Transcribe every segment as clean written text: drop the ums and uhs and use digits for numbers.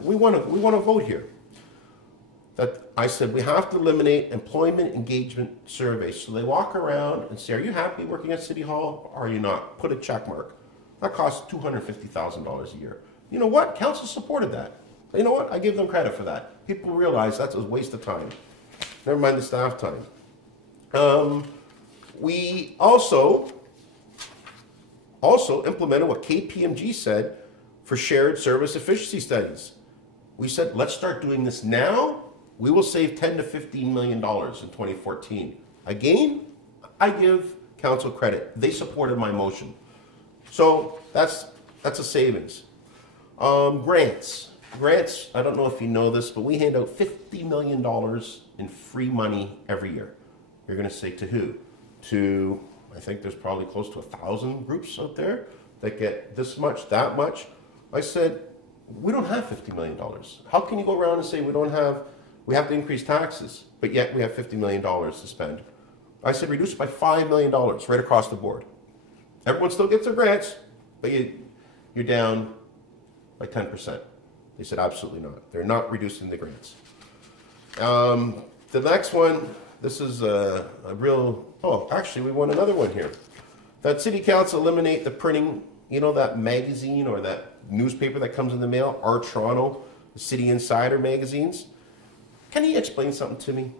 We want to vote here. That I said we have to eliminate employment engagement surveys. So they walk around and say, are you happy working at City Hall or are you not? Put a check mark. That costs $250,000 a year. You know what? Council supported that. You know what? I give them credit for that. People realize that's a waste of time. Never mind the staff time. We also implemented what KPMG said for shared service efficiency studies. We said, let's start doing this now. We will save $10 to $15 million in 2014. Again, I give council credit. They supported my motion. So that's a savings. Grants. Grants, I don't know if you know this, but we hand out $50 million in free money every year. You're going to say to who? To, I think there's probably close to 1,000 groups out there that get this much, that much. I said, we don't have $50 million. How can you go around and say we have to increase taxes, but yet we have $50 million to spend? I said, reduce it by $5 million right across the board. Everyone still gets their grants, but you're down by 10%. They said, absolutely not. They're not reducing the grants. The next one, this is a real, oh, actually we won another one here. That City Council eliminate the printing, you know, that magazine or that newspaper that comes in the mail, Our Toronto, the City Insider magazines. Can you explain something to me?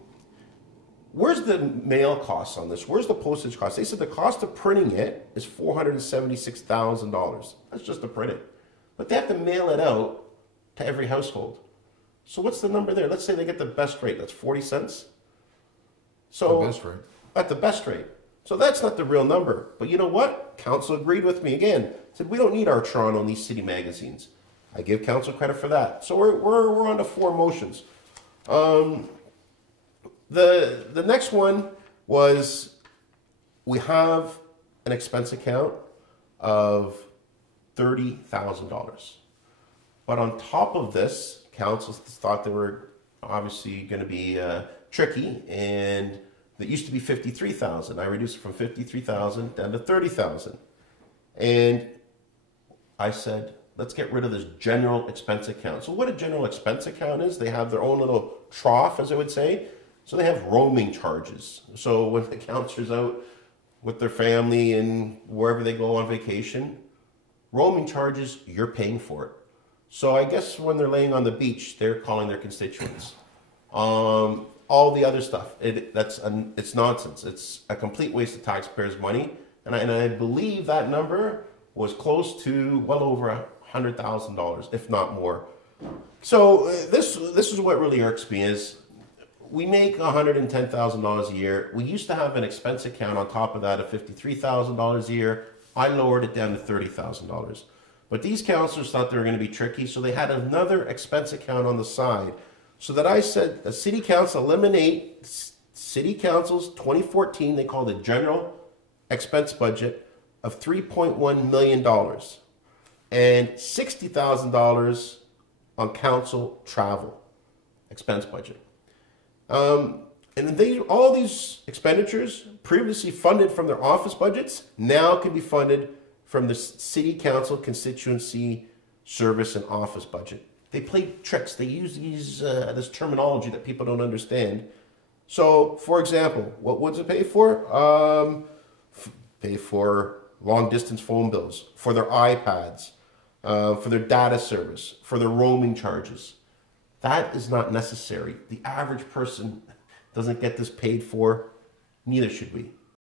Where's the mail costs on this? Where's the postage cost? They said the cost of printing it is $476,000. That's just to print it. But they have to mail it out to every household. So what's the number there? Let's say they get the best rate. That's 40 cents. So the best rate. At the best rate. So that's not the real number. But you know what? Council agreed with me again. Said we don't need Our Toronto in these city magazines. I give council credit for that. So we're on to 4 motions. The next one was we have an expense account of $30,000. But on top of this, council thought they were obviously going to be tricky, and it used to be $53,000. I reduced it from $53,000 down to $30,000. And I said, let's get rid of this general expense account. So what a general expense account is, they have their own little trough, as I would say. So they have roaming charges. So when the councilor's out with their family and wherever they go on vacation, roaming charges, you're paying for it. So I guess when they're laying on the beach, they're calling their constituents. All the other stuff, it's nonsense. It's a complete waste of taxpayers' money. And I believe that number was close to well over $100,000, if not more. So this is what really irks me is we make $110,000 a year. We used to have an expense account on top of that of $53,000 a year. I lowered it down to $30,000. But these councillors thought they were going to be tricky, so they had another expense account on the side. So that I said, the City Council eliminate City Council's 2014, they called it general expense budget of $3.1 million and $60,000 on council travel expense budget. And all these expenditures previously funded from their office budgets now can be funded from the City Council constituency service and office budget. They play tricks. They use this terminology that people don't understand. So, for example, what does it pay for? Pay for long distance phone bills, for their iPads, for their data service, for their roaming charges. That is not necessary. The average person doesn't get this paid for. Neither should we.